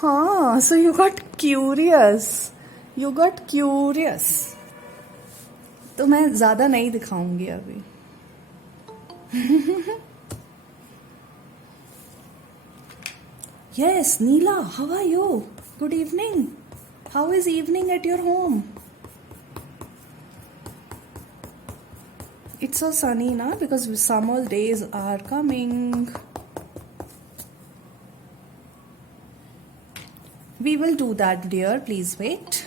हाँ, so you got curious. You got curious. तो मैं ज़्यादा नहीं दिखाऊंगी अभी. Yes, Neela, how are you? Good evening. How is evening at your home? It's so sunny now because summer days are coming. We will do that, dear. Please wait.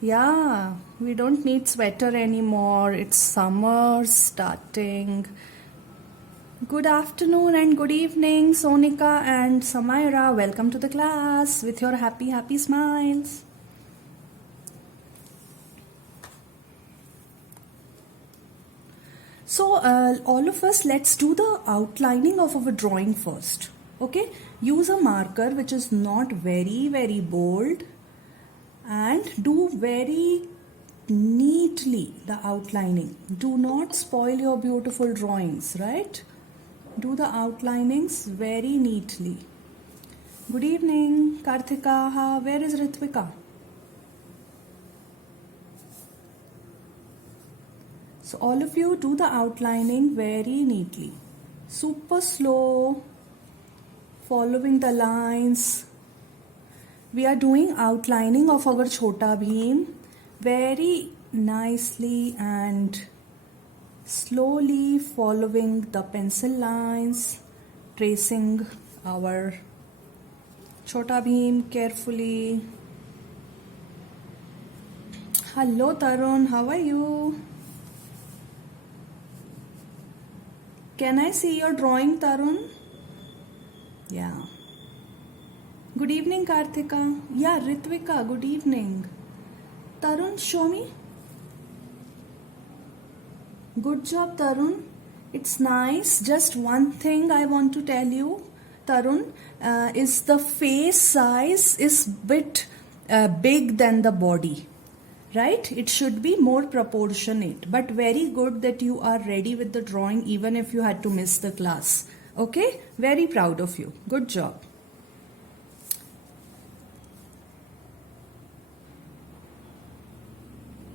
Yeah, we don't need sweater anymore. It's summer starting. Good afternoon and good evening, Sonika and Samaira. Welcome to the class with your happy smiles. So all of us, let's do the outlining of our drawing first. Okay, use a marker which is not very bold and do very neatly the outlining. Do not spoil your beautiful drawings, right? Do the outlinings very neatly. Good evening, Karthika. Where is Ritvika? So all of you do the outlining very neatly. Super slow, following the lines. We are doing outlining of our Chota Bheem very nicely and slowly following the pencil lines, tracing our Chota Bheem carefully. Hello Tarun, how are you? Can I see your drawing, Tarun? Yeah. Good evening, Karthika. Yeah, Ritvika, good evening. Tarun, show me. Good job, Tarun. It's nice. Just one thing I want to tell you, Tarun, is the face size is bit big than the body. Right? It should be more proportionate, but very good that you are ready with the drawing even if you had to miss the class. Okay? Very proud of you. Good job.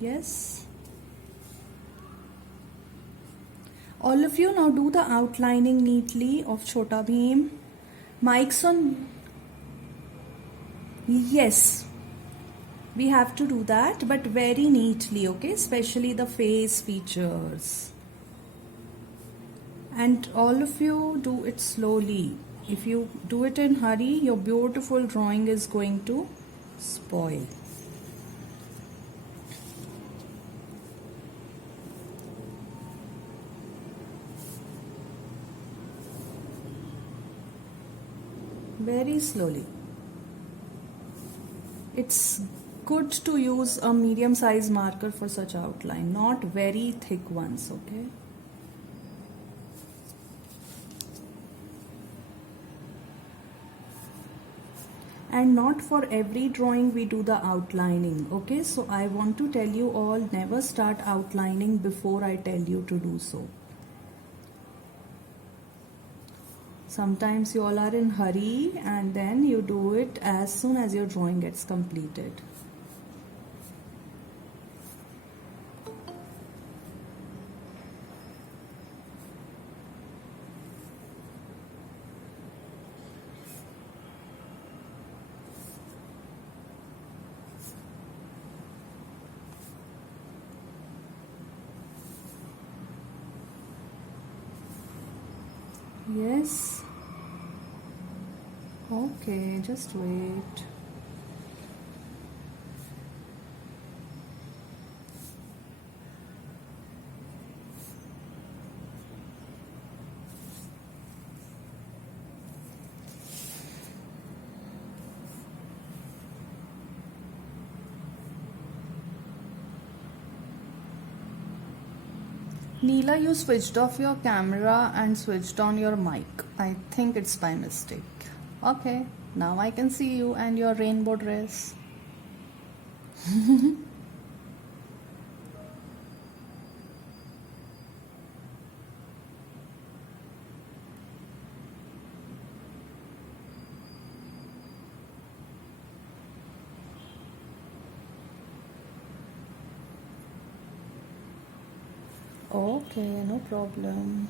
Yes. All of you now do the outlining neatly of Chota Bheem. Mics on. Yes. We have to do that, but very neatly, okay? Especially the face features. And all of you do it slowly. If you do it in hurry, your beautiful drawing is going to spoil. Very slowly. It's good to use a medium size marker for such outline, not very thick ones, okay? And not for every drawing we do the outlining, okay? So I want to tell you all, never start outlining before I tell you to do so. Sometimes you all are in hurry and then you do it as soon as your drawing gets completed. Yes. Okay, just wait. Neela, you switched off your camera and switched on your mic. I think it's by mistake. Okay, now I can see you and your rainbow dress. Okay, no problem.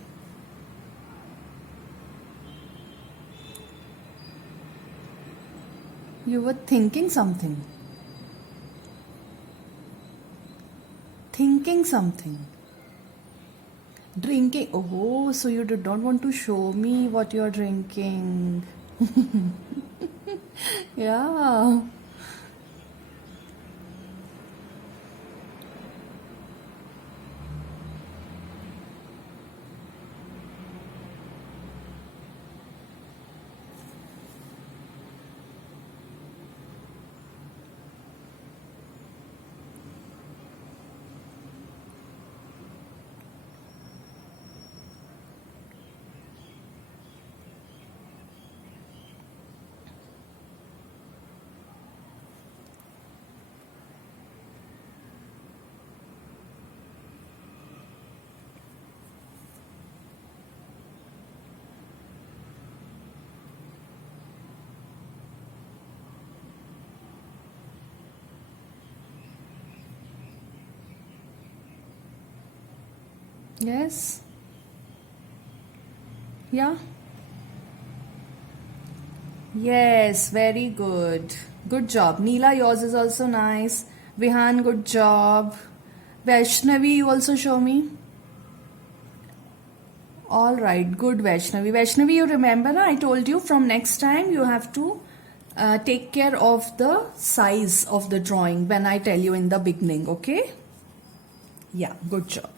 You were thinking something. Thinking something. Drinking. Oh, so you did not want to show me what you're drinking. Yeah. Yes. Yeah. Yes, very good. Good job. Neela, yours is also nice. Vihan, good job. Vaishnavi, you also show me. All right, good Vaishnavi. Vaishnavi, you remember, na? I told you from next time you have to take care of the size of the drawing when I tell you in the beginning, okay? Yeah, good job.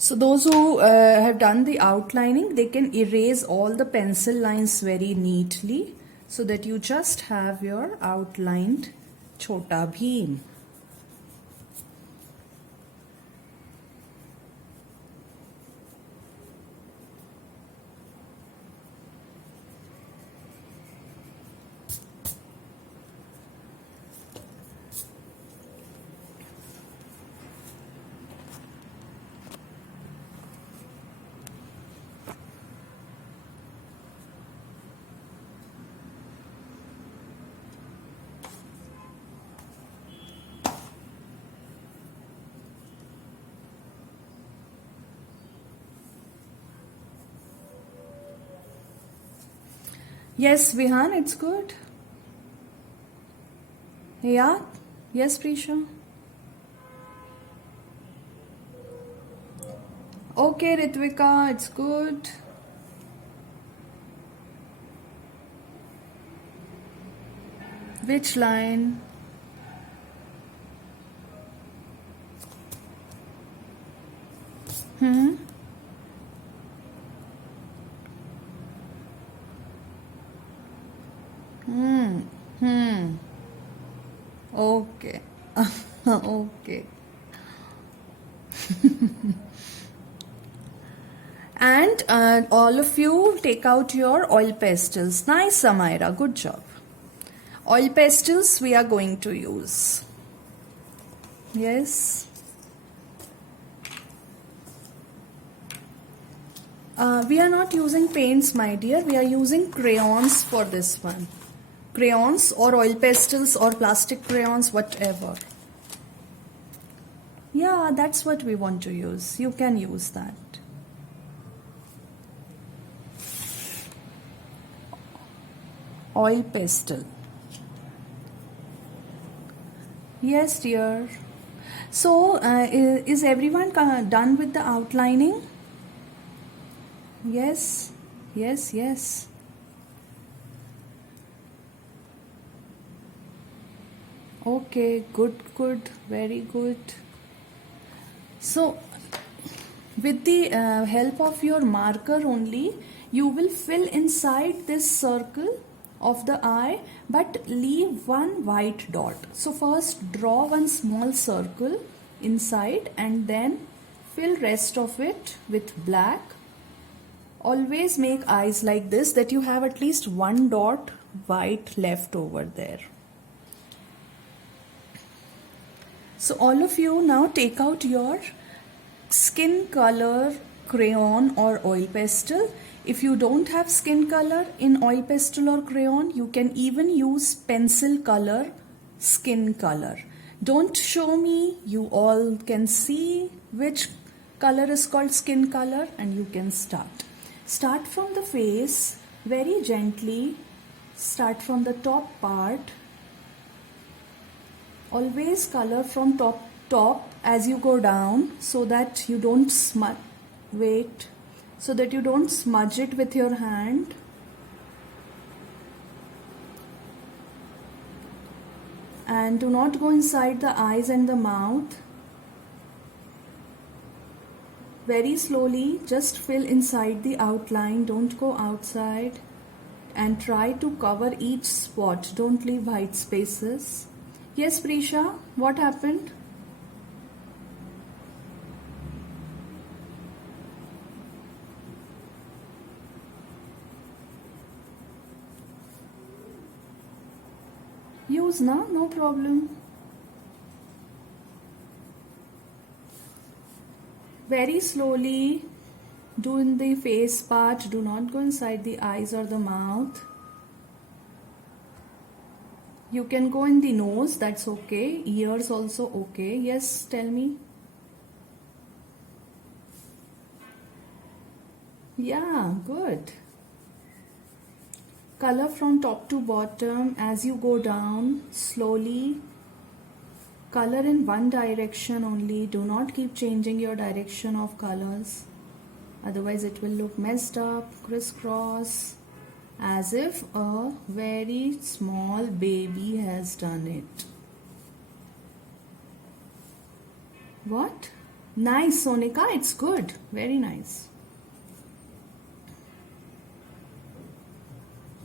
So those who have done the outlining, they can erase all the pencil lines very neatly so that you just have your outlined Chota Bheem. Yes, Vihan, it's good. Yeah. Yes, Prisha. Okay, Ritvika, it's good. Which line? Hmm. Hmm. Hmm. Okay. Okay. And all of you take out your oil pastels. Nice, Samaira. Good job. Oil pastels we are going to use. Yes. We are not using paints, my dear. We are using crayons for this one. Crayons or oil pastels or plastic crayons, whatever. Yeah, that's what we want to use. You can use that. Oil pastel. Yes, dear. So, is everyone done with the outlining? Yes, yes, yes. Okay, good, good, very good. So, with the help of your marker only, you will fill inside this circle of the eye but leave one white dot. So first draw one small circle inside and then fill rest of it with black. Always make eyes like this, that you have at least one dot white left over there. So all of you now take out your skin color crayon or oil pastel. If you don't have skin color in oil pastel or crayon, you can even use pencil color skin color. Don't show me, you all can see which Color is called skin color, and you can start. Start from the face very gently. Start from the top part. Always color from top as you go down, so that you don't smudge it with your hand. And do not go inside the eyes and the mouth. Very slowly, just fill inside the outline, don't go outside, and try to cover each spot. Don't leave white spaces. Yes, Prisha, what happened? Use na, no problem. Very slowly, do in the face part, do not go inside the eyes or the mouth. You can go in the nose, that's okay. Ears also okay. Yes, tell me. Yeah, good. Color from top to bottom as you go down slowly. Color in one direction only. Do not keep changing your direction of colors. Otherwise it will look messed up, crisscross, as if a very small baby has done it. What? Nice, Sonika. It's good. Very nice.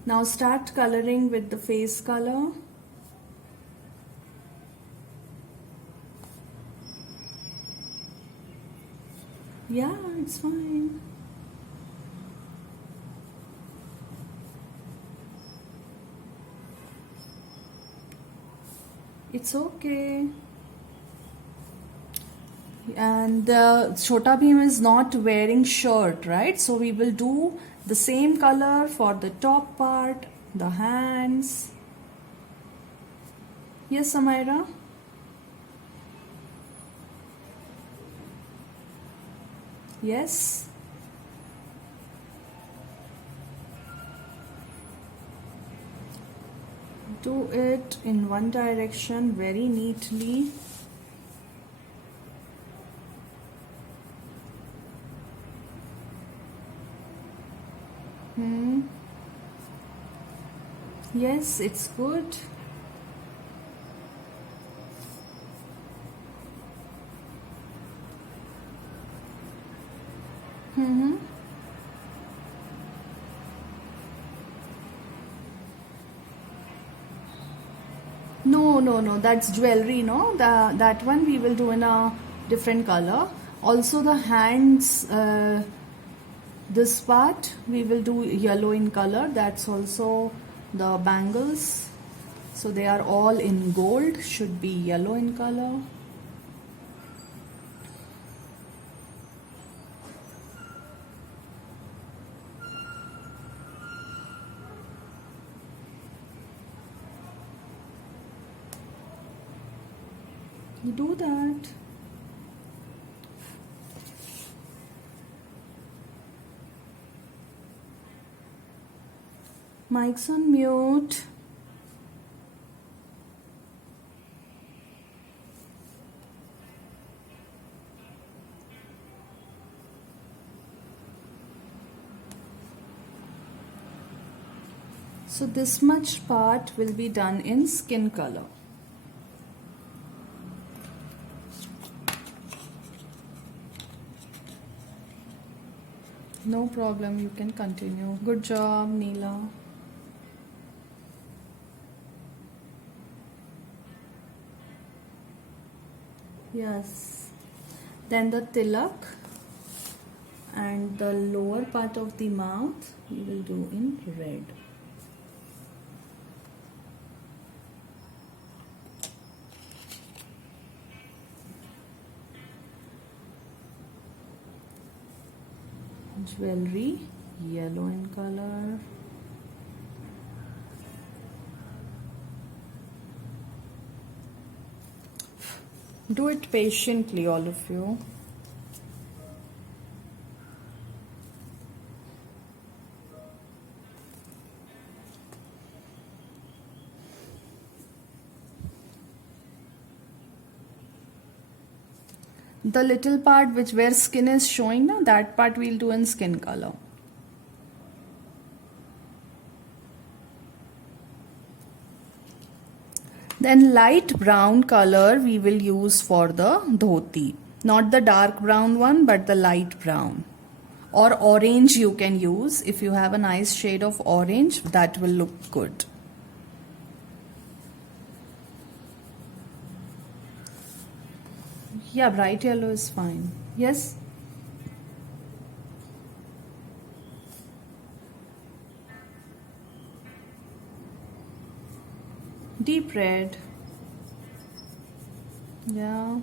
Now start coloring with the face color. Yeah, it's fine. It's okay. And Chota Bheem is not wearing shirt, right? So we will do the same color for the top part, the hands. Yes, Amira? Yes. Do it in one direction very neatly. Yes, it's good. No, that's jewelry, no? That one we will do in a different color. Also the hands, this part we will do yellow in color. That's also the bangles. So they are all in gold, should be yellow in color. You do that. Mic's on mute. So this much part will be done in skin color. No problem, you can continue. Good job, Neela. Yes. Then the tilak and the lower part of the mouth we will do in red. Jewelry, yellow in color. Do it patiently, all of you. The little part which where skin is showing now, that part we'll do in skin color. Then light brown color we will use for the dhoti. Not the dark brown one, but the light brown. Or orange you can use. If you have a nice shade of orange, that will look good. Yeah, bright yellow is fine. Yes? Deep red. Yeah.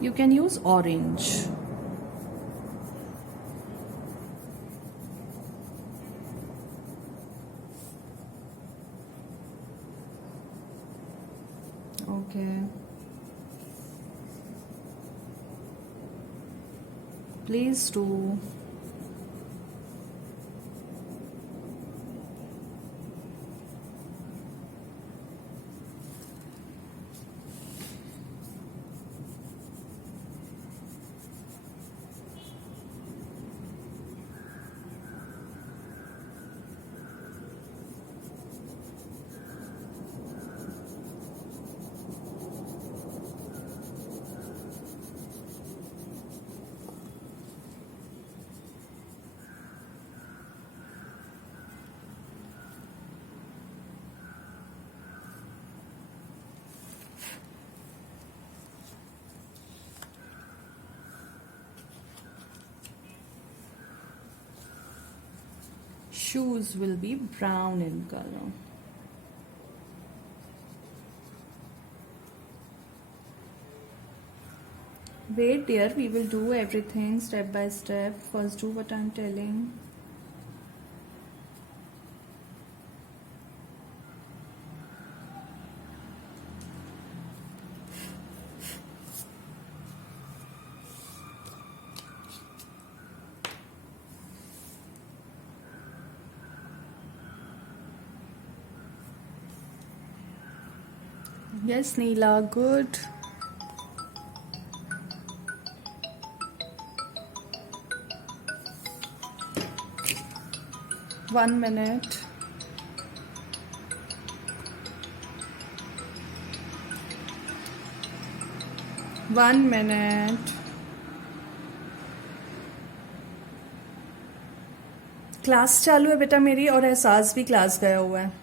You can use orange. Okay. Please do. Shoes will be brown in color. Wait dear, we will do everything step by step. First do what I'm telling. Yes, Neela, good. One minute. One minute. Class चालू है बेटा मेरी, और एहसास भी class गया हुआ है.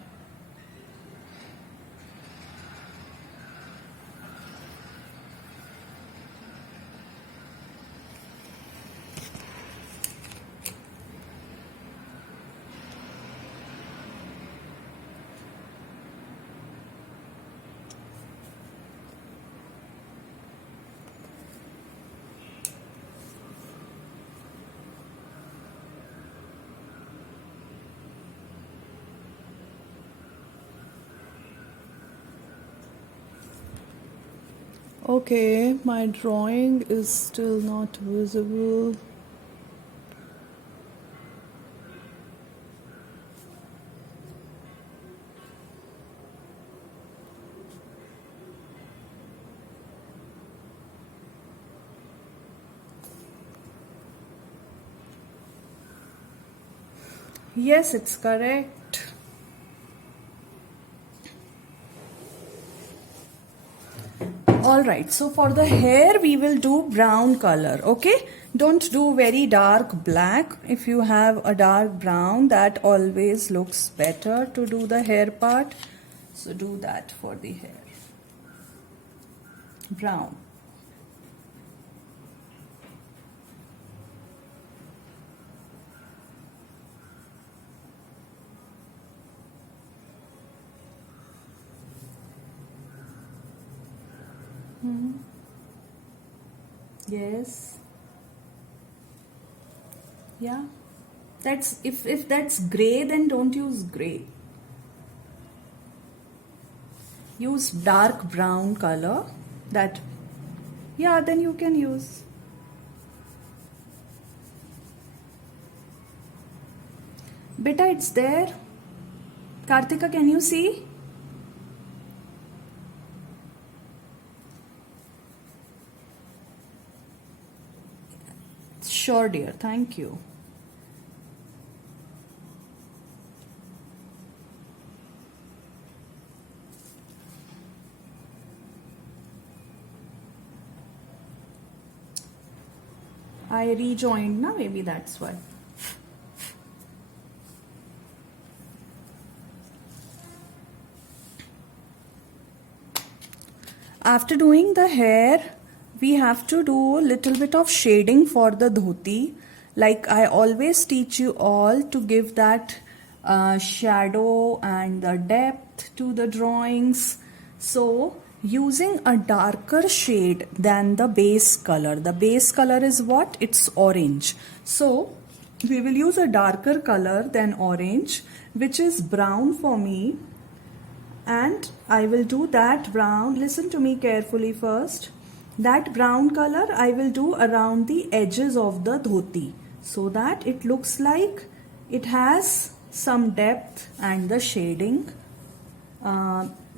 Okay, my drawing is still not visible. Yes, it's correct. Alright, so for the hair we will do brown color, okay? Don't do very dark black. If you have a dark brown, that always looks better to do the hair part. So do that for the hair. Brown. Yes. Yeah. That's if that's gray, then don't use gray. Use dark brown color. That, yeah, then you can use. Beta, it's there. Kartika, can you see? Sure, dear. Thank you. I rejoined now, maybe that's why. After doing the hair, we have to do a little bit of shading for the dhoti. Like I always teach you all to give that shadow and the depth to the drawings. So using a darker shade than the base color. The base color is what? It's orange. So we will use a darker color than orange, which is brown for me. And I will do that brown. Listen to me carefully first. That brown color I will do around the edges of the dhoti, so that it looks like it has some depth and the shading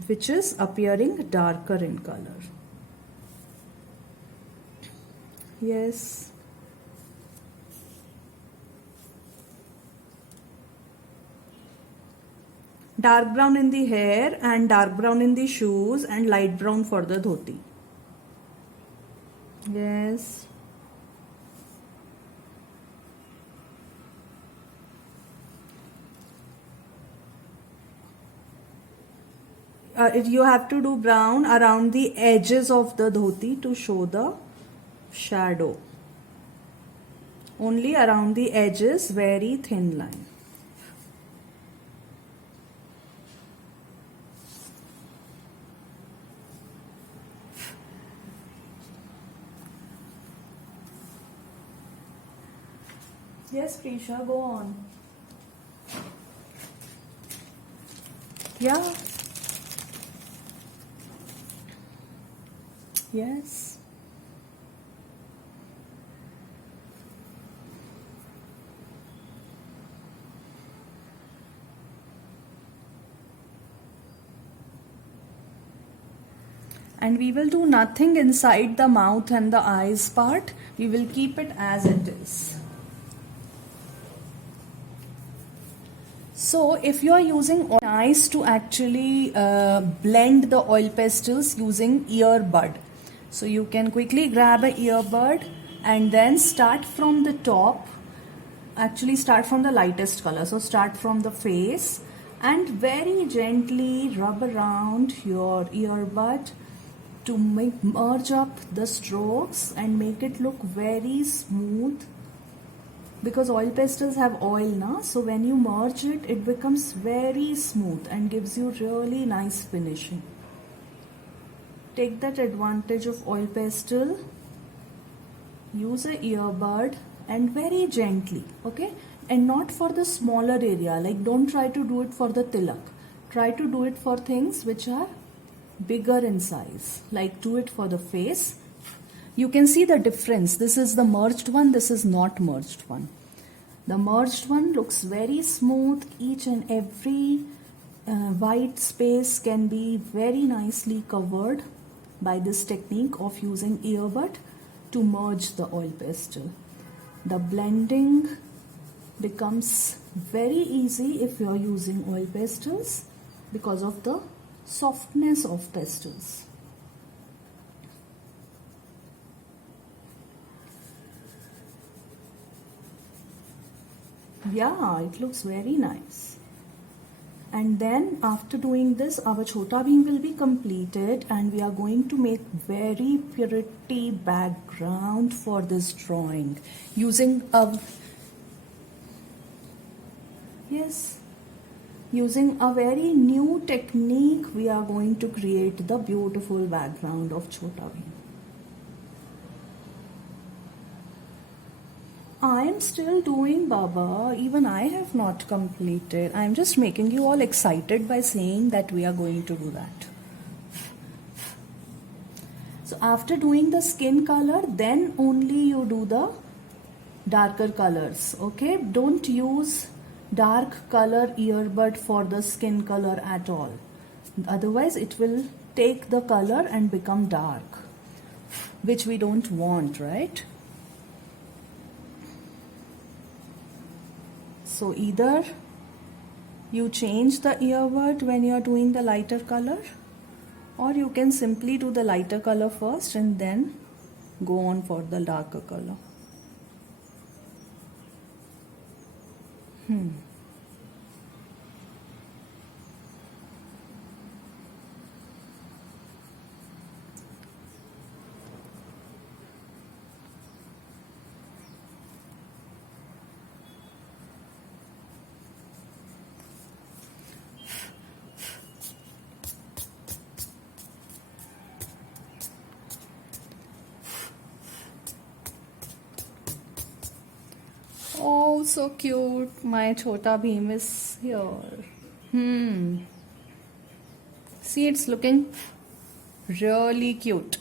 which is appearing darker in color. Yes. Dark brown in the hair and dark brown in the shoes and light brown for the dhoti. Yes. You have to do brown around the edges of the dhoti to show the shadow. Only around the edges, very thin line. Yes, Prisha, go on. Yeah. Yes. And we will do nothing inside the mouth and the eyes part. We will keep it as it is. So if you are using eyes to actually blend the oil pastels using earbud. So you can quickly grab an earbud and then start from the top. Actually start from the lightest color. So start from the face and very gently rub around your earbud to merge up the strokes and make it look very smooth. Because oil pastels have oil now, so when you merge it, it becomes very smooth and gives you really nice finishing. Take that advantage of oil pastel, use a earbud and very gently, okay? And not for the smaller area, like don't try to do it for the tilak. Try to do it for things which are bigger in size, like do it for the face. You can see the difference. This is the merged one, this is not merged one. The merged one looks very smooth. Each and every white space can be very nicely covered by this technique of using earbud to merge the oil pastel. The blending becomes very easy if you are using oil pastels because of the softness of pastels. Yeah, it looks very nice. And then after doing this, our Chota Bheem will be completed and we are going to make very pretty background for this drawing using a very new technique. We are going to create the beautiful background of Chota Bheem. I am still doing, Baba. Even I have not completed. I am just making you all excited by saying that we are going to do that. So after doing the skin color, then only you do the darker colors. Okay? Don't use dark color earbud for the skin color at all. Otherwise, it will take the color and become dark, which we don't want, right? So either you change the earbud when you are doing the lighter color, or you can simply do the lighter color first and then go on for the darker color. Oh, so cute. My Chota Bheem is here. See, it's looking really cute.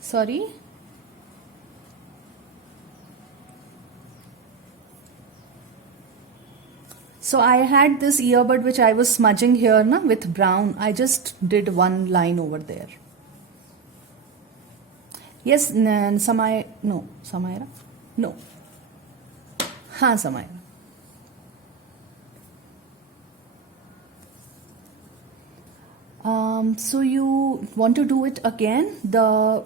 Sorry? So I had this earbud which I was smudging here with brown. I just did one line over there. Yes, Samayra? No. हाँ, Samayra. So you want to do it again, the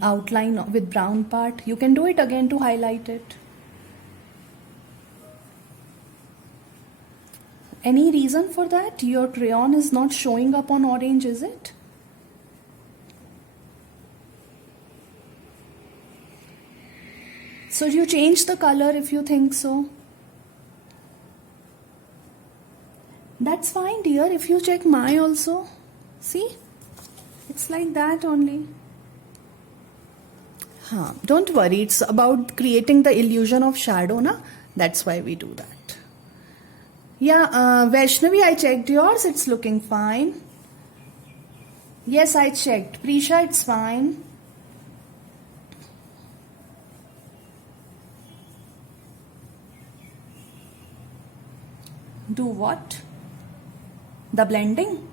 outline with brown part. You can do it again to highlight it. Any reason for that? Your crayon is not showing up on orange, is it? So you change the color if you think so. That's fine, dear. If you check my also, see, it's like that only. Don't worry. It's about creating the illusion of shadow, na? That's why we do that. Yeah, Vaishnavi, I checked yours. It's looking fine. Yes, I checked. Prisha, it's fine. Do what? The blending?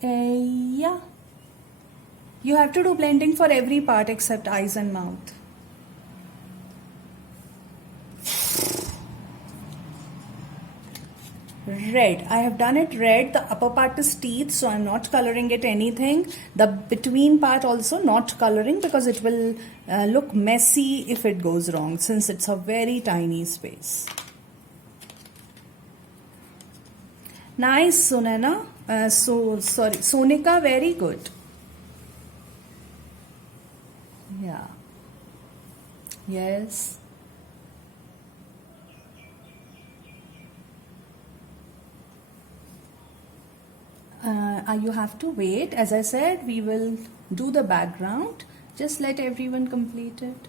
Yeah. You have to do blending for every part except eyes and mouth. Red. I have done it red. The upper part is teeth, so I'm not coloring it anything. The between part also not coloring because it will look messy if it goes wrong, since it's a very tiny space. Nice, Sunana. Sorry, Sonika, very good. Yeah. Yes. You have to wait. As I said, we will do the background. Just let everyone complete it.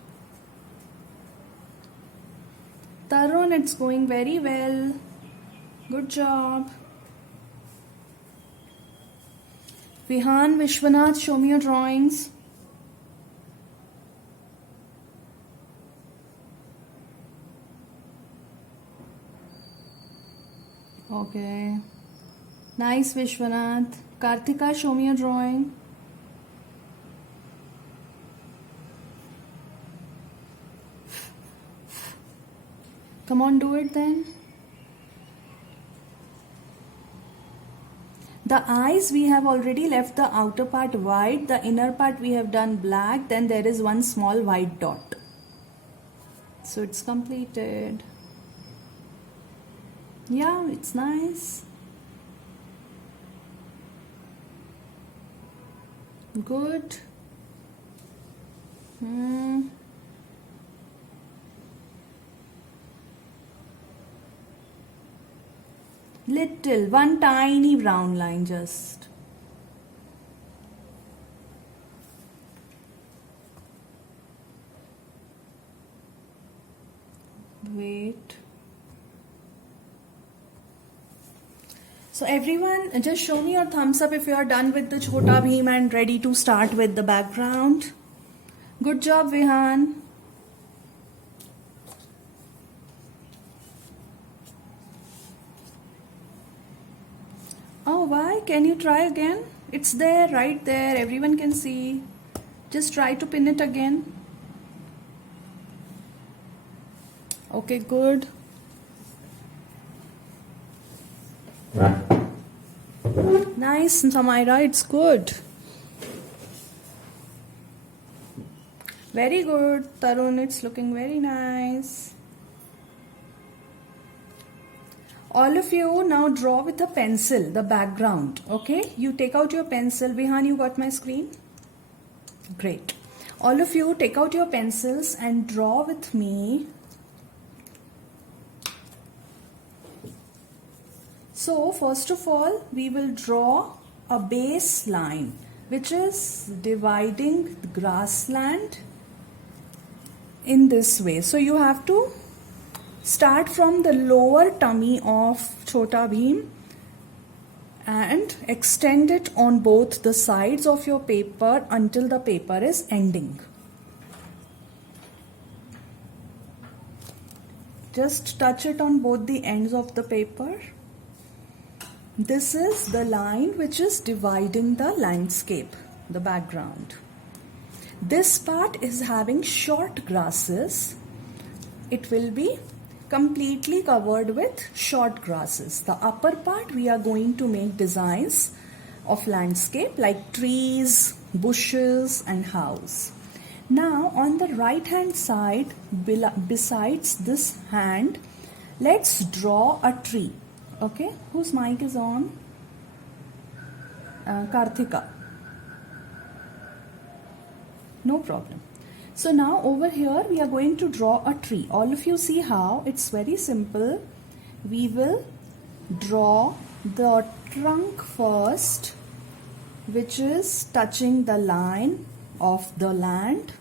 Tarun, it's going very well. Good job. Vihan, Vishwanath, show me your drawings. Okay. Nice, Vishwanath. Karthika, show me your drawing. Come on, do it then. The eyes, we have already left the outer part white. The inner part we have done black. Then there is one small white dot. So it's completed. Yeah, it's nice. Good. Little, one tiny brown line just. Wait. So everyone, just show me your thumbs up if you are done with the Chota Bheem and ready to start with the background. Good job, Vihan. Oh, why? Can you try again? It's there, right there. Everyone can see. Just try to pin it again. Okay, good. Nice, Samaira, it's good. Very good, Tarun, it's looking very nice. All of you now draw with a pencil the background, okay? You take out your pencil. Vihan, you got my screen? Great. All of you take out your pencils and draw with me. So first of all, we will draw a base line which is dividing the grassland in this way. So you have to start from the lower tummy of Chota Bheem and extend it on both the sides of your paper until the paper is ending. Just touch it on both the ends of the paper. This is the line which is dividing the landscape, the background. This part is having short grasses. It will be completely covered with short grasses. The upper part we are going to make designs of landscape like trees, bushes and house. Now on the right hand side, besides this hand, let's draw a tree. Okay, whose mic is on? Karthika. No problem. So now over here we are going to draw a tree. All of you see how? It's very simple. We will draw the trunk first, which is touching the line of the land.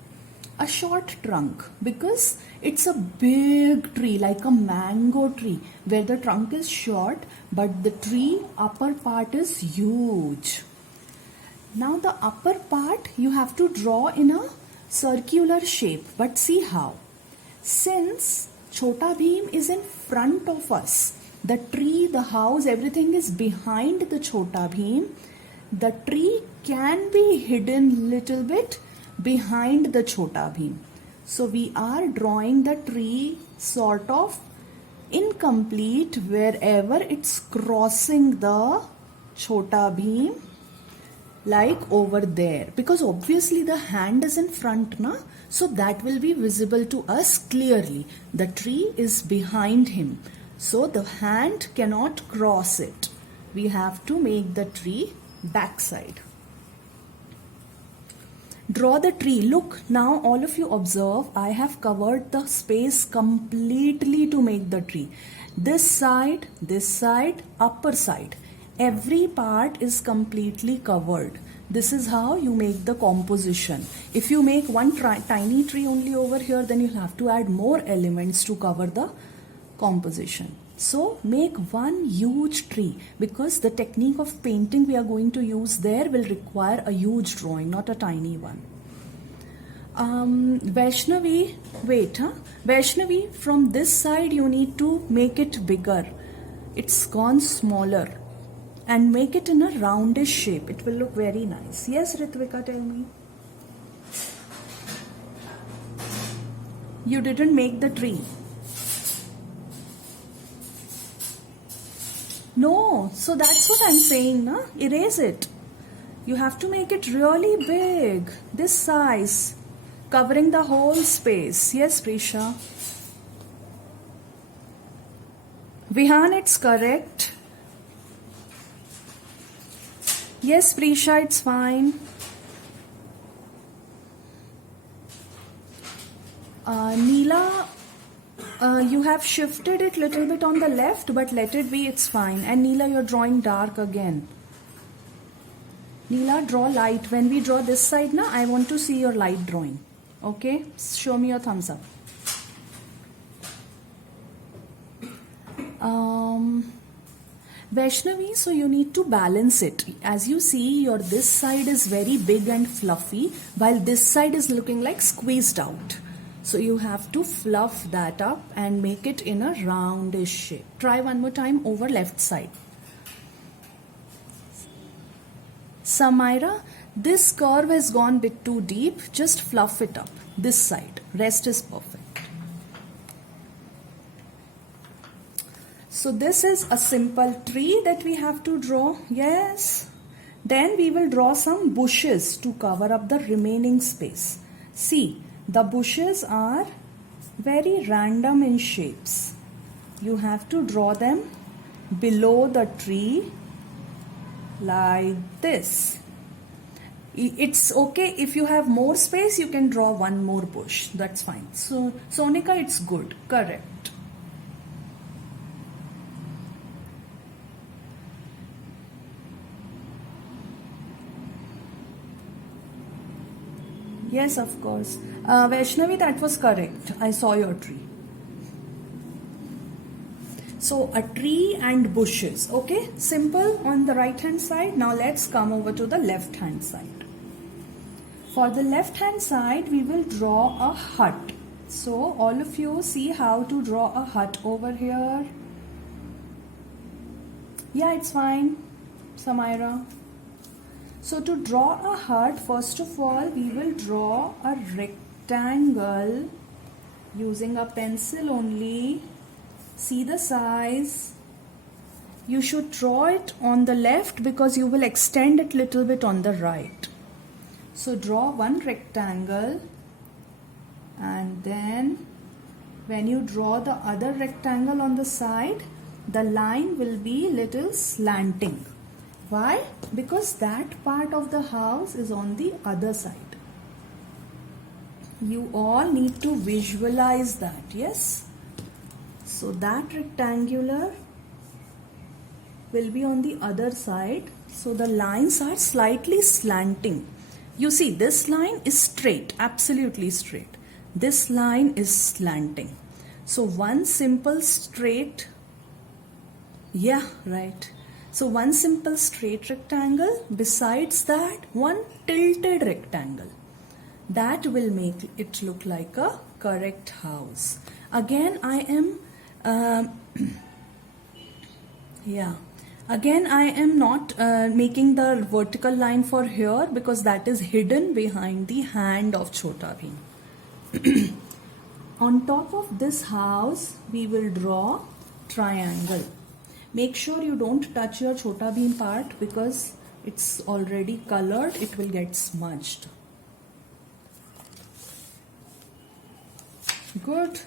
A short trunk, because it's a big tree like a mango tree where the trunk is short but the tree upper part is huge. Now the upper part you have to draw in a circular shape, but see how? Since Chota Bheem is in front of us, the tree, the house, everything is behind the Chota Bheem, the tree can be hidden little bit behind the Chota Bheem. So we are drawing the tree sort of incomplete wherever it's crossing the Chota Bheem, like over there, because obviously the hand is in front, na? So that will be visible to us clearly. The tree is behind him, so the hand cannot cross it. We have to make the tree backside. Draw the tree. Look, now all of you observe, I have covered the space completely to make the tree. This side, upper side. Every part is completely covered. This is how you make the composition. If you make one tiny tree only over here, then you'll have to add more elements to cover the composition. So make one huge tree, because the technique of painting we are going to use there will require a huge drawing, not a tiny one. Vaishnavi, wait, Vaishnavi, from this side you need to make it bigger. It's gone smaller. And make it in a roundish shape. It will look very nice. Yes, Ritvika, tell me. You didn't make the tree. No, so that's what I'm saying, na? Erase it. You have to make it really big, this size, covering the whole space. Yes, Prisha. Vihan, it's correct. Yes, Prisha, it's fine. Neela, you have shifted it little bit on the left, but let it be, it's fine. And Neela, you're drawing dark again. Neela, draw light. When we draw this side, na, I want to see your light drawing. Okay? Show me your thumbs up. Vaishnavi, so you need to balance it. As you see, your this side is very big and fluffy, while this side is looking like squeezed out. So you have to fluff that up and make it in a roundish shape. Try one more time over left side. Samira, this curve has gone a bit too deep. Just fluff it up. This side. Rest is perfect. So this is a simple tree that we have to draw. Yes. Then we will draw some bushes to cover up the remaining space. See, the bushes are very random in shapes. You have to draw them below the tree like this. It's okay if you have more space, you can draw one more bush. That's fine. So, Sonika, it's good. Correct. Yes, of course. Vaishnavi, that was correct. I saw your tree. So a tree and bushes, okay? Simple on the right hand side. Now let's come over to the left hand side. For the left hand side, we will draw a hut. So all of you see how to draw a hut over here. Yeah, it's fine, Samira. So to draw a hut, first of all, we will draw a rectangle using a pencil only. See the size. You should draw it on the left because you will extend it little bit on the right. So draw one rectangle, and then when you draw the other rectangle on the side, the line will be little slanting. Why? Because that part of the house is on the other side. You all need to visualize that, yes? So that rectangular will be on the other side. So the lines are slightly slanting. You see, this line is straight, absolutely straight. This line is slanting. So one simple straight, yeah, right. So one simple straight rectangle, besides that, one tilted rectangle. That will make it look like a correct house. Again, I am Again, I am not making the vertical line for here because that is hidden behind the hand of Chota Bheem. On top of this house, we will draw triangle. Make sure you don't touch your Chota Bheem part because it's already colored. It will get smudged. Good.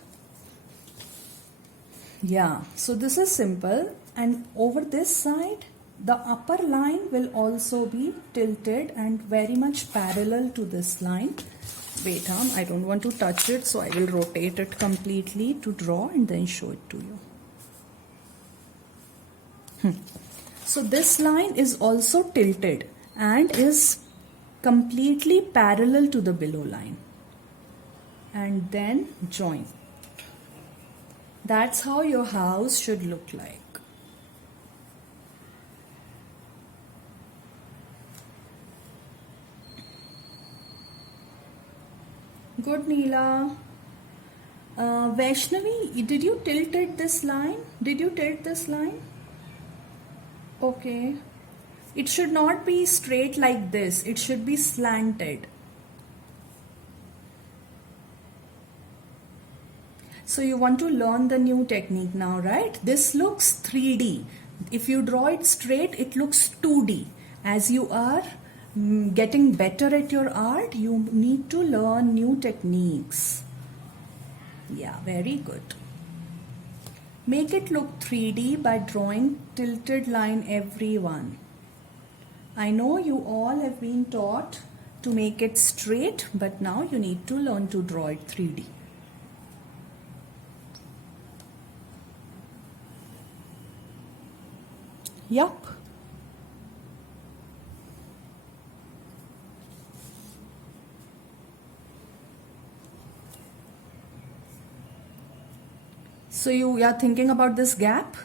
Yeah, so this is simple, and over this side the upper line will also be tilted and very much parallel to this line. Wait, I don't want to touch it, so I will rotate it completely to draw and then show it to you. So this line is also tilted and is completely parallel to the below line, and then join. That's how your house should look like. Good, Neela. Vaishnavi, did you tilt this line? Did you tilt this line? Okay. It should not be straight like this. It should be slanted. So you want to learn the new technique now, right? This looks 3D. If you draw it straight, it looks 2D. As you are getting better at your art, you need to learn new techniques. Yeah, very good. Make it look 3D by drawing tilted line everyone. I know you all have been taught to make it straight, but now you need to learn to draw it 3D. Yup. So you are thinking about this gap?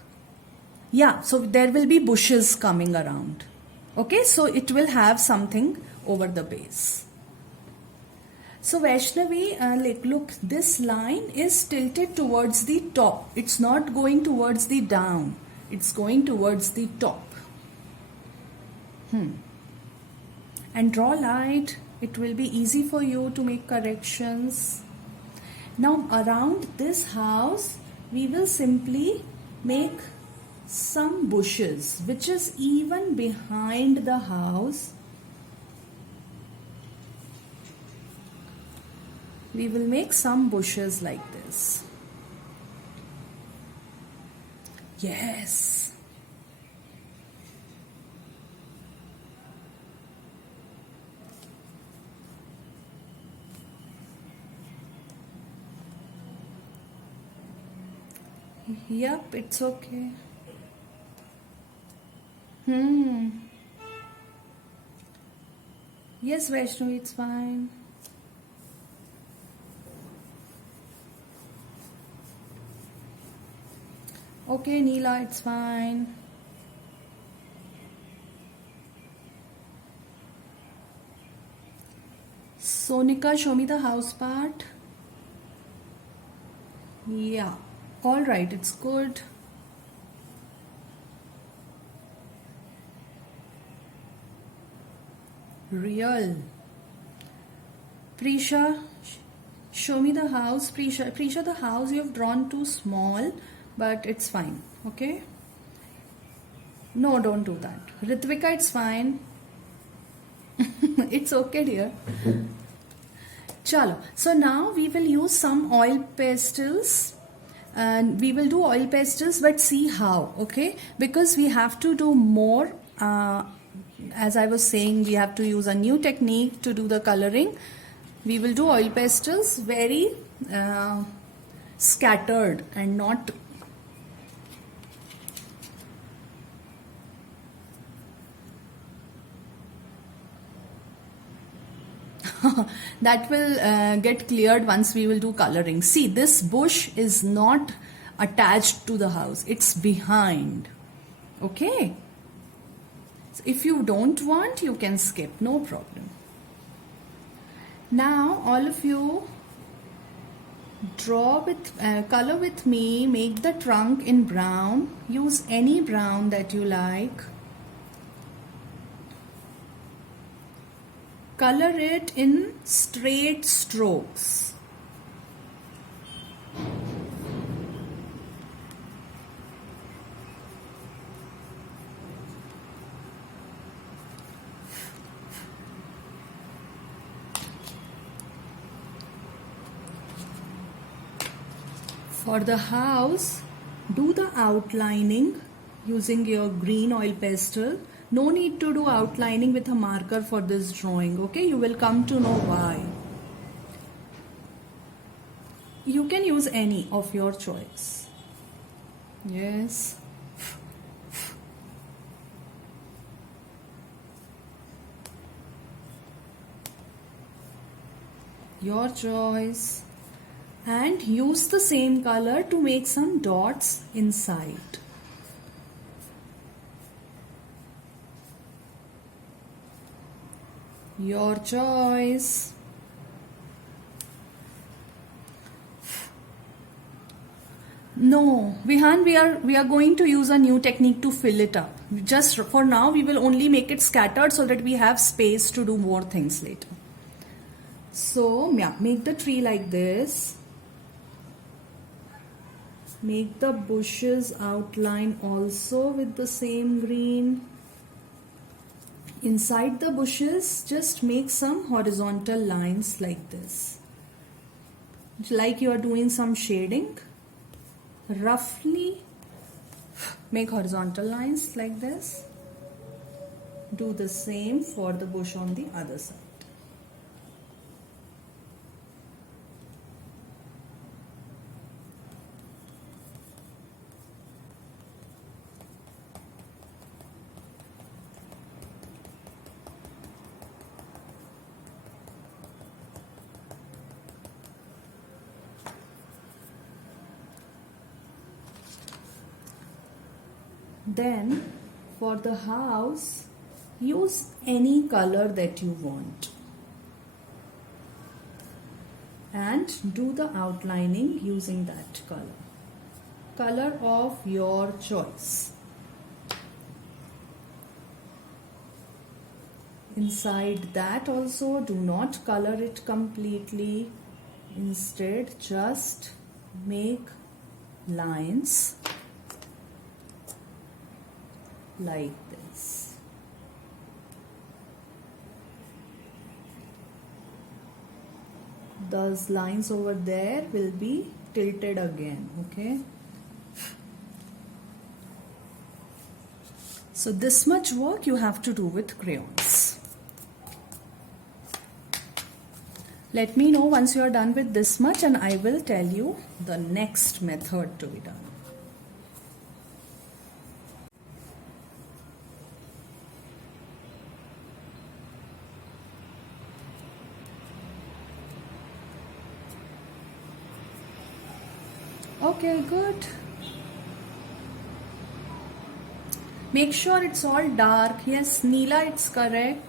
Yeah, so there will be bushes coming around. Okay, so it will have something over the base. So Vaishnavi, look, this line is tilted towards the top. It's not going towards the down. It's going towards the top. and draw light. It will be easy for you to make corrections. Now around this house we will simply make some bushes which is even behind the house. We will make some bushes like this. Yes. Yep, it's okay. Yes, Vaishnavi, it's fine. Okay, Neela, it's fine. Sonika, show me the house part. Yeah, all right, it's good. Real. Prisha, show me the house. Prisha, the house you have drawn too small, but it's fine. Okay. No, don't do that. Ritvika, it's fine. It's okay, dear. Chalo. So now we will use some oil pastels. And we will do oil pastels, but see how. Okay, because we have to do more. As I was saying, we have to use a new technique to do the coloring. We will do oil pastels very scattered and not that will get cleared once we will do coloring. See, this bush is not attached to the house, it's behind. Okay, so if you don't want, you can skip, no problem. Now all of you draw with color with me. Make the trunk in brown. Use any brown that you like. Color it in straight strokes. For the house, do the outlining using your green oil pastel. No need to do outlining with a marker for this drawing, okay? You will come to know why. You can use any of your choice. Yes. Your choice. And use the same color to make some dots inside. Your choice. No, Vihan, we are going to use a new technique to fill it up. Just for now, we will only make it scattered so that we have space to do more things later. So, yeah, make the tree like this. Make the bushes outline also with the same green. Inside the bushes, just make some horizontal lines like this. Like you are doing some shading. Roughly make horizontal lines like this. Do the same for the bush on the other side. Then for the house, use any color that you want and do the outlining using that color of your choice. inside that also do not color it completely. Instead, just make lines like this. Those lines over there will be tilted again, okay? So this much work you have to do with crayons. Let me know once you are done with this much and I will tell you the next method to be done. Okay, good. Make sure it's all dark. Yes, Neela, it's correct.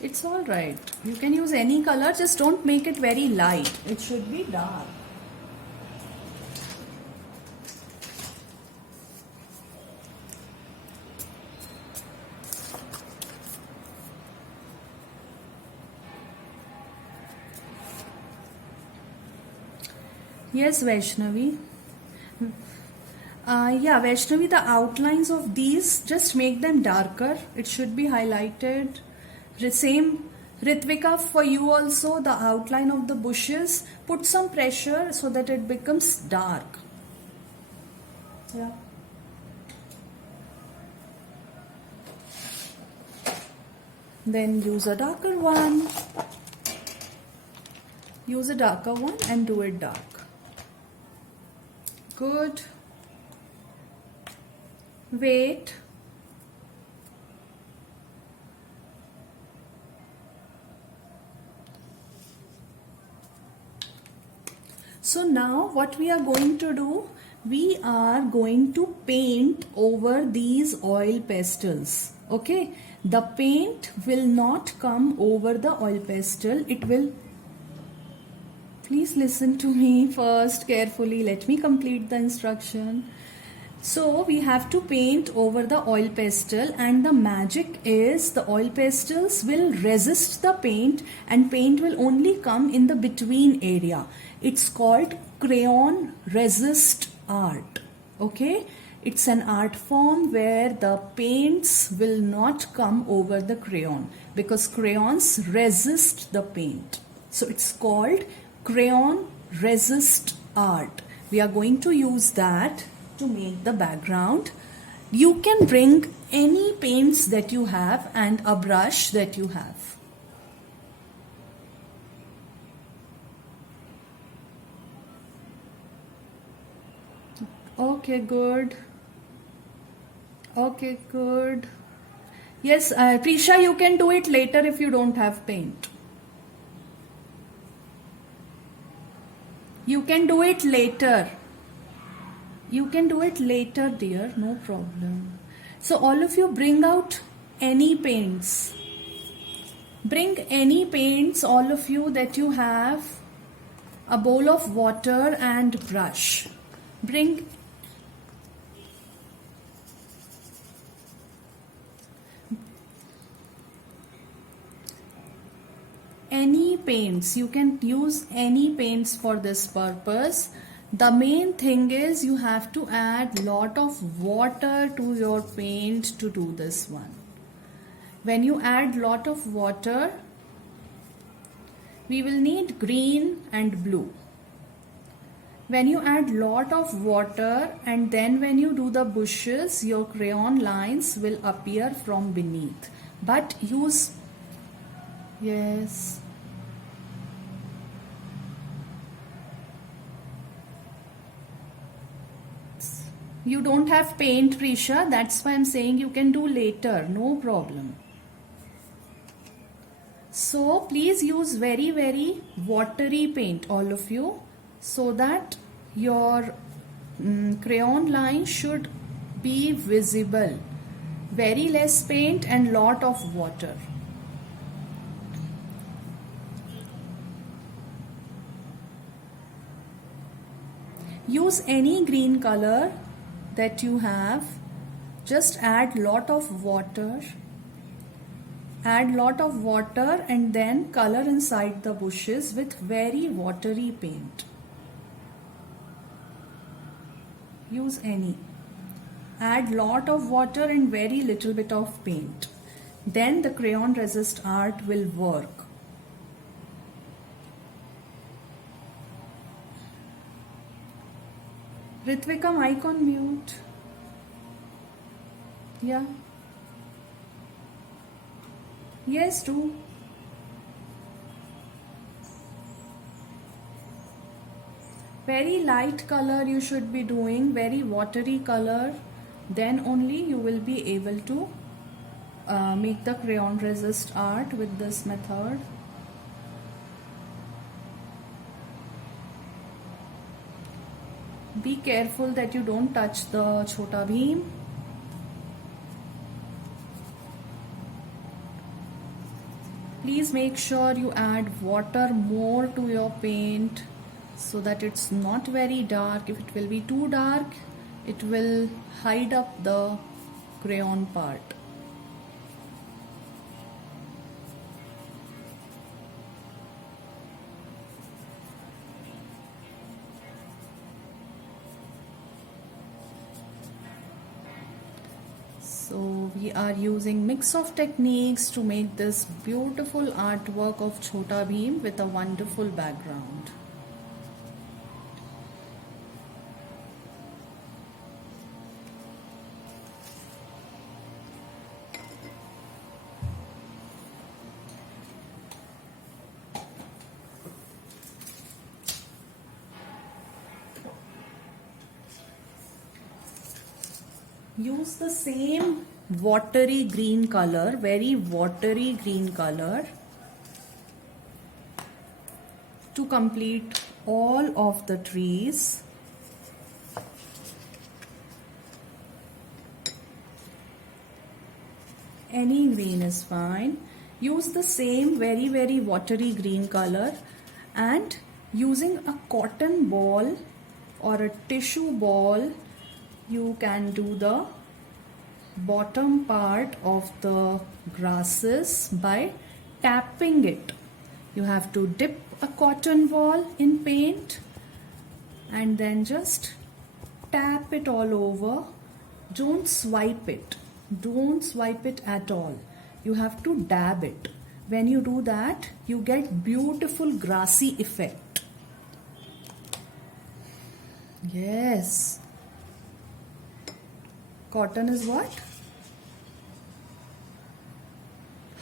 It's all right. You can use any color, just don't make it very light. It should be dark. Yes, Vaishnavi. Yeah, Vaishnavi, the outlines of these, just make them darker. It should be highlighted. Same, Ritvika, for you also, the outline of the bushes, put some pressure so that it becomes dark. Yeah. Then use a darker one. Use a darker one and do it dark. Good. Wait. So now what we are going to do, we are going to paint over these oil pastels. Okay, the paint will not come over the oil pastel. It will, please listen to me first carefully. Let me complete the instruction. So we have to paint over the oil pastel, and the magic is the oil pastels will resist the paint and paint will only come in the between area. It's called crayon resist art. Okay, it's an art form where the paints will not come over the crayon because crayons resist the paint. So it's called crayon resist art. We are going to use that to make the background. You can bring any paints that you have and a brush that you have. Okay, good. Okay, good. Yes, Prisha, you can do it later if you don't have paint. You can do it later. You can do it later, dear, no problem. So all of you bring out any paints. Bring any paints, all of you, that you have. A bowl of water and brush. Bring any paints. You can use any paints for this purpose. The main thing is you have to add lot of water to your paint to do this one. When you add lot of water, we will need green and blue. When you add lot of water and then when you do the bushes, your crayon lines will appear from beneath. But use, yes. You don't have paint, Prisha. That's why I'm saying you can do later. No problem. So please use very, very watery paint, all of you, so that your crayon line should be visible. Very less paint and lot of water. Use any green color that you have. Just add lot of water. Add lot of water and then color inside the bushes with very watery paint. Use any. Add lot of water and very little bit of paint. Then the crayon resist art will work. Ritvika, mic on mute. Yeah. Yes, do. Very light color you should be doing, very watery color. Then only you will be able to make the crayon resist art with this method. Be careful that you don't touch the Chota Bheem. Please make sure you add water more to your paint so that it's not very dark. If it will be too dark, it will hide up the crayon part. So we are using mix of techniques to make this beautiful artwork of Chota Bheem with a wonderful background. Use the same watery green color, very watery green color, to complete all of the trees. Any green is fine. Use the same very watery green color, and using a cotton ball or a tissue ball, you can do the bottom part of the grasses by tapping it. You have to dip a cotton ball in paint and then just tap it all over. Don't swipe it. Don't swipe it at all. You have to dab it. When you do that, you get beautiful grassy effect. Yes. Cotton is what?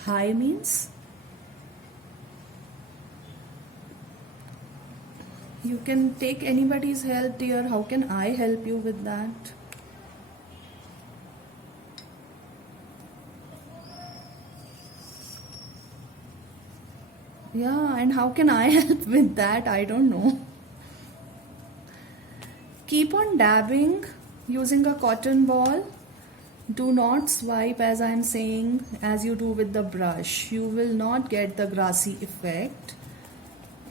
High means? You can take anybody's help, dear. How can I help you with that? Yeah, and how can I help with that? I don't know. Keep on dabbing using a cotton ball. Do not swipe, as I am saying, as you do with the brush. You will not get the grassy effect.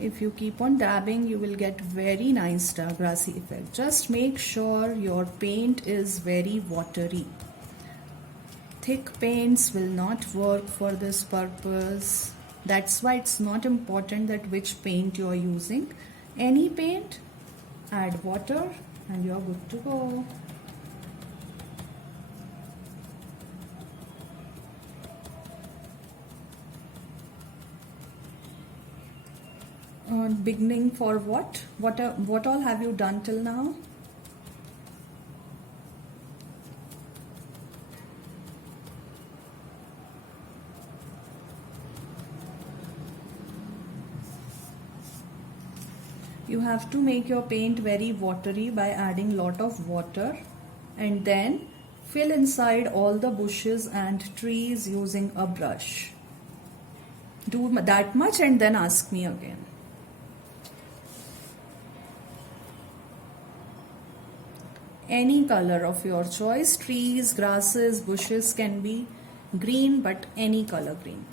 If you keep on dabbing, you will get very nice grassy effect. Just make sure your paint is very watery. Thick paints will not work for this purpose. That's why it's not important that which paint you are using. Any paint, add water and you're good to go. Beginning for what? What all have you done till now? You have to make your paint very watery by adding lot of water and then fill inside all the bushes and trees using a brush. Do that much and then ask me again. Any color of your choice, trees, grasses, bushes can be green, but any color green.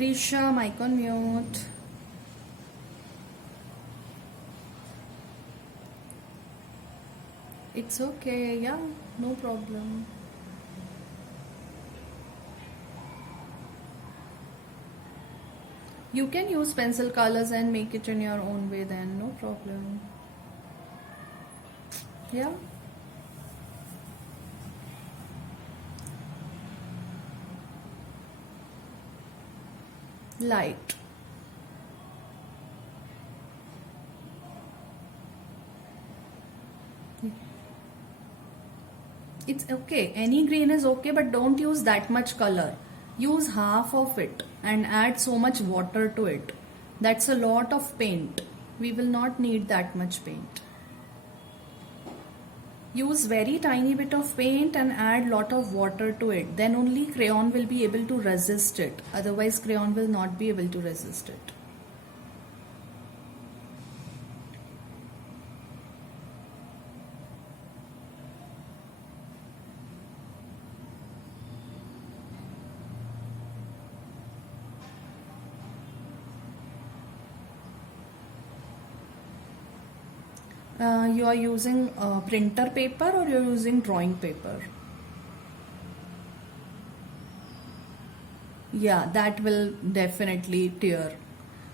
Prisha, mic on mute. It's okay, yeah, no problem. You can use pencil colors and make it in your own way then, no problem. Yeah. Light. It's okay. Any green is okay, but don't use that much color. Use half of it and add so much water to it. That's a lot of paint. We will not need that much paint. Use very tiny bit of paint and add lot of water to it. Then only crayon will be able to resist it. Otherwise crayon will not be able to resist it. You are using printer paper or you're using drawing paper? Yeah, that will definitely tear.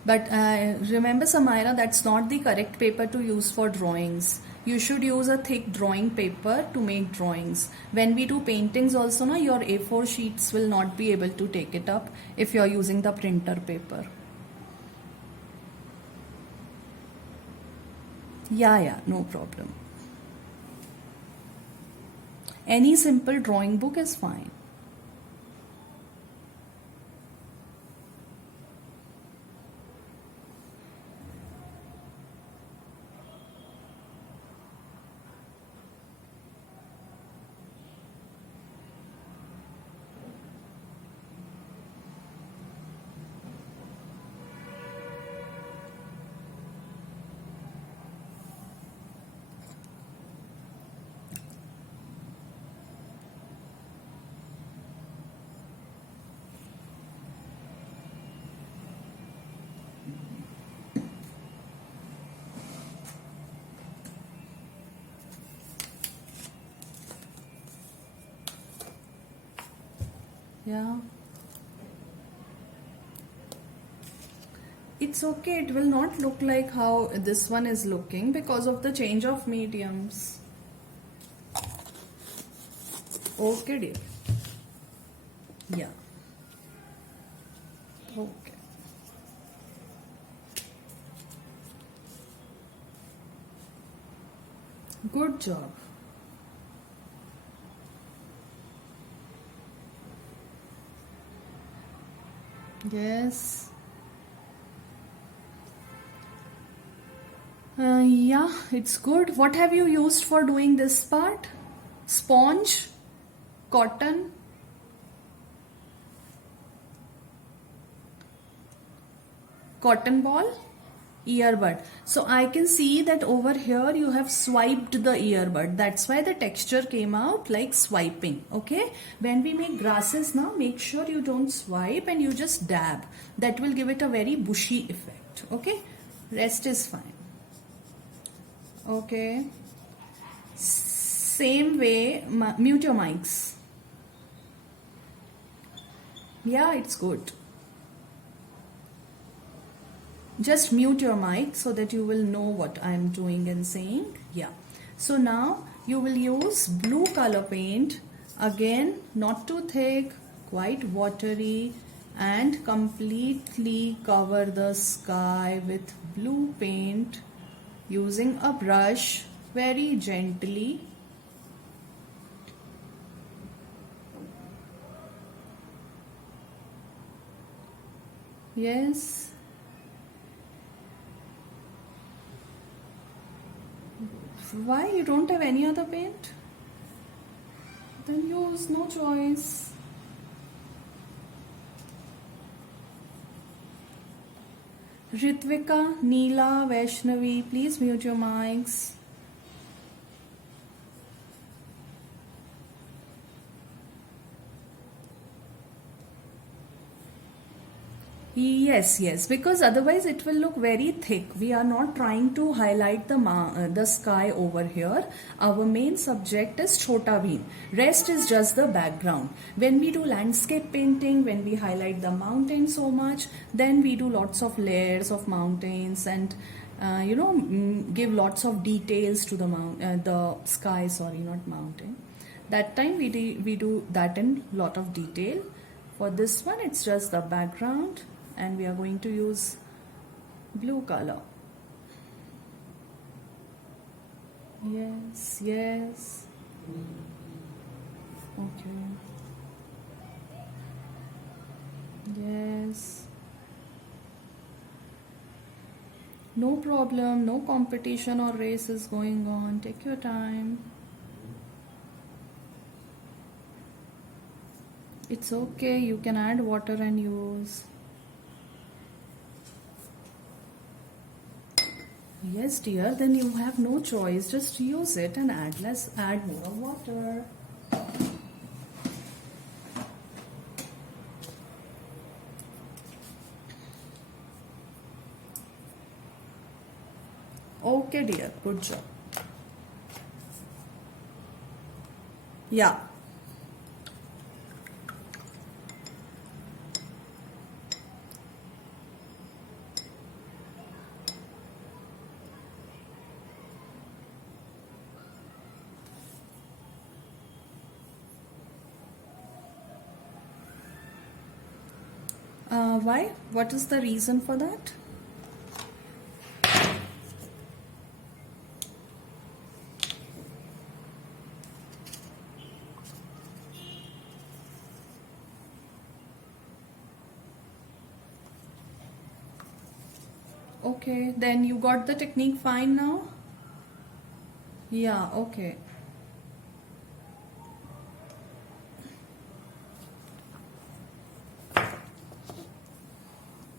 But remember, Samaira, that's not the correct paper to use for drawings. You should use a thick drawing paper to make drawings. When we do paintings also, na, your A4 sheets will not be able to take it up if you're using the printer paper. Yeah, no problem. Any simple drawing book is fine. Yeah. It's okay, it will not look like how this one is looking because of the change of mediums. Okay, dear. Yeah. Okay. Good job. Yes. Yeah, it's good. What have you used for doing this part? Sponge? Cotton? Cotton ball? Earbud. So I can see that over here you have swiped the earbud. That's why the texture came out like swiping. Okay. When we make grasses now, make sure you don't swipe and you just dab. That will give it a very bushy effect. Okay. Rest is fine. Okay. Same way, mute your mics. Yeah, it's good. Just mute your mic so that you will know what I am doing and saying. Yeah. So now you will use blue color paint. Again, not too thick, quite watery, and completely cover the sky with blue paint using a brush very gently. Yes. Why? You don't have any other paint? Then use, no choice. Ritvika, Neela, Vaishnavi, please mute your mics. Yes, yes, because otherwise it will look very thick. We are not trying to highlight the sky over here. Our main subject is Chota Bheem. Rest is just the background. When we do landscape painting, when we highlight the mountain so much, then we do lots of layers of mountains and give lots of details to the sky. Sorry, not mountain. That time we do that in lot of detail. For this one, it's just the background. And we are going to use blue color. Yes, yes. Okay. Yes. No problem, no competition or race is going on. Take your time. It's okay, you can add water and use. Yes, dear, then you have no choice. Just use it and add more water. Okay, dear, good job. Yeah. Why? What is the reason for that? Okay, then you got the technique fine now? Yeah, okay.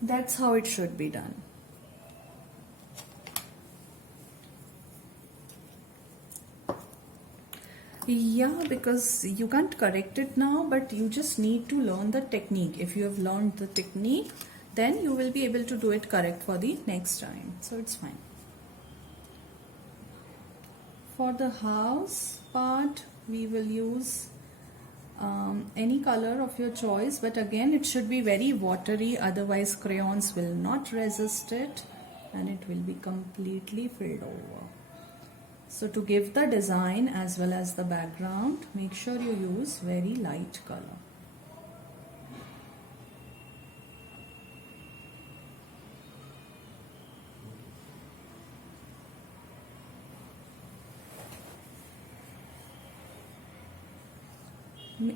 That's how it should be done. Yeah, because you can't correct it now, but you just need to learn the technique. If you have learned the technique, then you will be able to do it correct for the next time. So it's fine. For the house part, we will use any color of your choice, but again it should be very watery, otherwise crayons will not resist it and it will be completely filled over. So to give the design as well as the background, make sure you use very light color.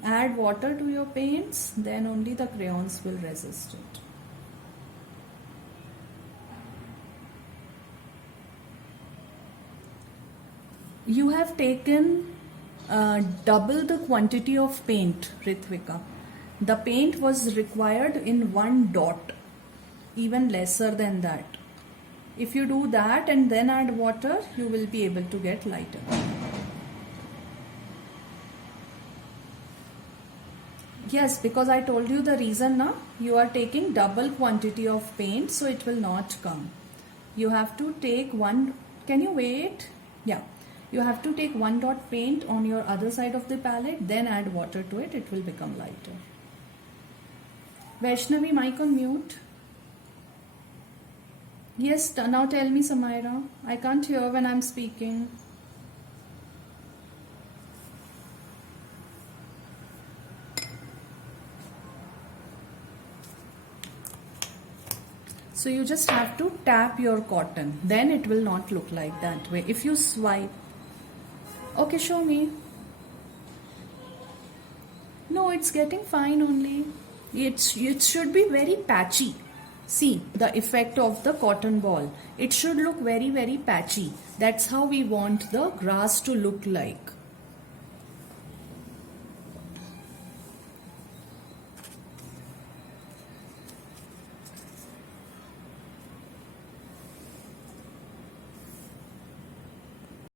Add water to your paints, then only the crayons will resist it. You have taken double the quantity of paint, Ritvika. The paint was required in one dot, even lesser than that. If you do that and then add water, you will be able to get lighter. Yes, because I told you the reason now. You are taking double quantity of paint, so it will not come. You have to take one. Can you wait? Yeah. You have to take one dot paint on your other side of the palette, then add water to it. It will become lighter. Vaishnavi, mic on mute. Yes, now tell me, Samaira. I can't hear when I'm speaking. So you just have to tap your cotton. Then it will not look like that way. If you swipe. Okay, show me. No, it's getting fine only. It should be very patchy. See the effect of the cotton ball. It should look very, very patchy. That's how we want the grass to look like.